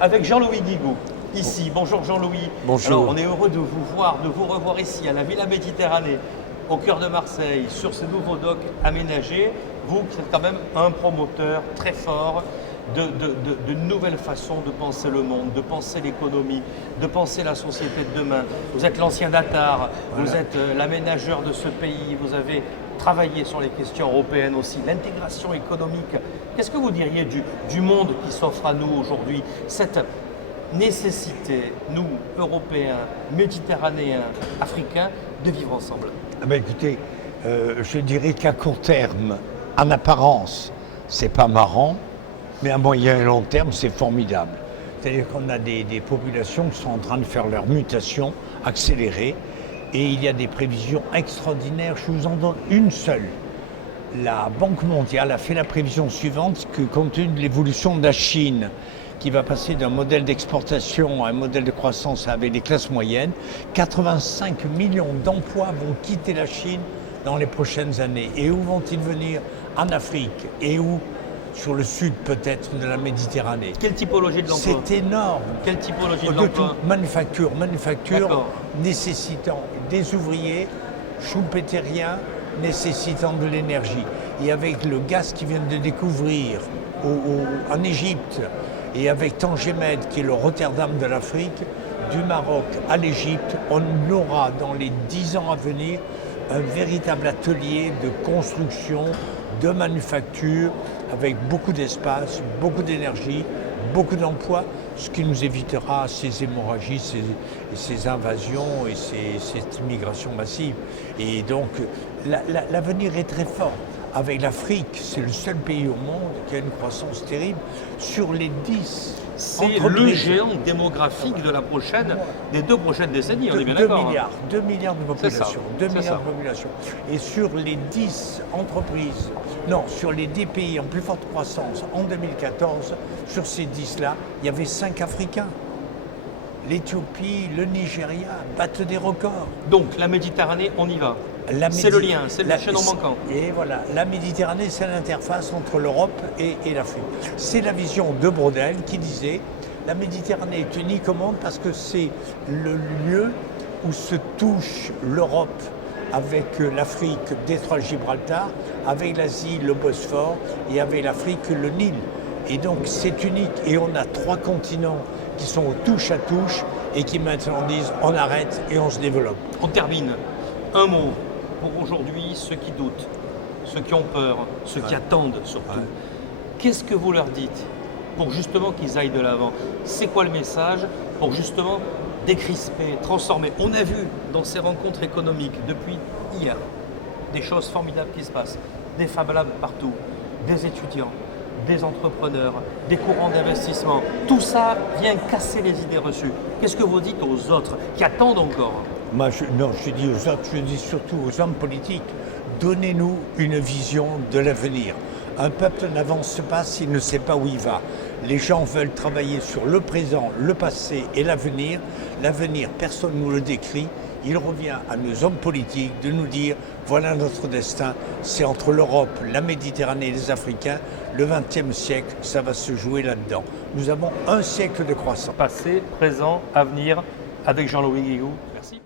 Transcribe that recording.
Avec Jean-Louis Guigou, ici. Bonjour Jean-Louis. Bonjour. Alors, on est heureux de vous voir, de vous revoir ici, à la Villa Méditerranée, au cœur de Marseille, sur ce nouveau dock aménagé. Vous qui êtes quand même un promoteur très fort de nouvelles façons de penser le monde, de penser l'économie, de penser la société de demain. Vous êtes l'ancien Datar, Voilà. vous êtes l'aménageur de ce pays, vous avez travaillé sur les questions européennes aussi, l'intégration économique. Qu'est-ce que vous diriez du monde qui s'offre à nous aujourd'hui? Cette nécessité, nous, Européens, Méditerranéens, Africains, de vivre ensemble. Ah ben écoutez, je dirais qu'à court terme, en apparence, c'est pas marrant, mais à moyen et long terme, c'est formidable. C'est-à-dire qu'on a des populations qui sont en train de faire leur mutation accélérée et il y a des prévisions extraordinaires. Je vous en donne une seule. La Banque mondiale a fait la prévision suivante que compte tenu de l'évolution de la Chine, qui va passer d'un modèle d'exportation à un modèle de croissance avec les classes moyennes, 85 millions d'emplois vont quitter la Chine dans les prochaines années. Et où vont-ils venir? En Afrique. Et où? Sur le sud peut-être de la Méditerranée. Quelle typologie de l'emploi? C'est énorme. Quelle typologie de De l'emploi? tout. Manufacture D'accord. nécessitant des ouvriers, choupétériens, nécessitant de l'énergie. Et avec le gaz qu'ils viennent de découvrir en Égypte, et avec Tangemed, qui est le Rotterdam de l'Afrique, du Maroc à l'Égypte, on aura dans les 10 ans à venir un véritable atelier de construction, de manufacture, avec beaucoup d'espace, beaucoup d'énergie, beaucoup d'emplois, ce qui nous évitera ces hémorragies, ces invasions et cette immigration massive. Et donc l'avenir est très fort. Avec l'Afrique, c'est le seul pays au monde qui a une croissance terrible. Sur les 10 C'est le géant démographique de la des 2 prochaines décennies, on est bien d'accord. 2 milliards de population. 2 C'est milliards ça. de population. Et sur les 10 entreprises, non, sur les 10 pays en plus forte croissance, en 2014, sur ces 10-là, il y avait 5 Africains. L'Éthiopie, le Nigeria battent des records. Donc, la Méditerranée, on y va. C'est le lien, c'est le chaînon manquant. Et voilà, la Méditerranée, c'est l'interface entre l'Europe et l'Afrique. C'est la vision de Brodel qui disait la Méditerranée est unique au monde parce que c'est le lieu où se touche l'Europe avec l'Afrique, détroit de Gibraltar, avec l'Asie, le Bosphore, et avec l'Afrique, le Nil. Et donc c'est unique. Et on a 3 continents qui sont touche à touche et qui maintenant disent on arrête et on se développe. On termine. Un mot pour aujourd'hui, ceux qui doutent, ceux qui ont peur, ceux qui attendent surtout. Ouais. Qu'est-ce que vous leur dites pour justement qu'ils aillent de l'avant? C'est quoi le message pour justement décrisper, transformer? On a vu dans ces rencontres économiques depuis hier des choses formidables qui se passent, des Fab Labs partout, des étudiants, des entrepreneurs, des courants d'investissement. Tout ça vient casser les idées reçues. Qu'est-ce que vous dites aux autres qui attendent encore? Moi, je dis aux autres, je dis surtout aux hommes politiques, donnez-nous une vision de l'avenir. Un peuple n'avance pas s'il ne sait pas où il va. Les gens veulent travailler sur le présent, le passé et l'avenir. L'avenir, personne ne nous le décrit. Il revient à nos hommes politiques de nous dire, voilà notre destin, c'est entre l'Europe, la Méditerranée et les Africains. Le XXe siècle, ça va se jouer là-dedans. Nous avons un siècle de croissance. Passé, présent, avenir, avec Jean-Louis Guigou. Merci.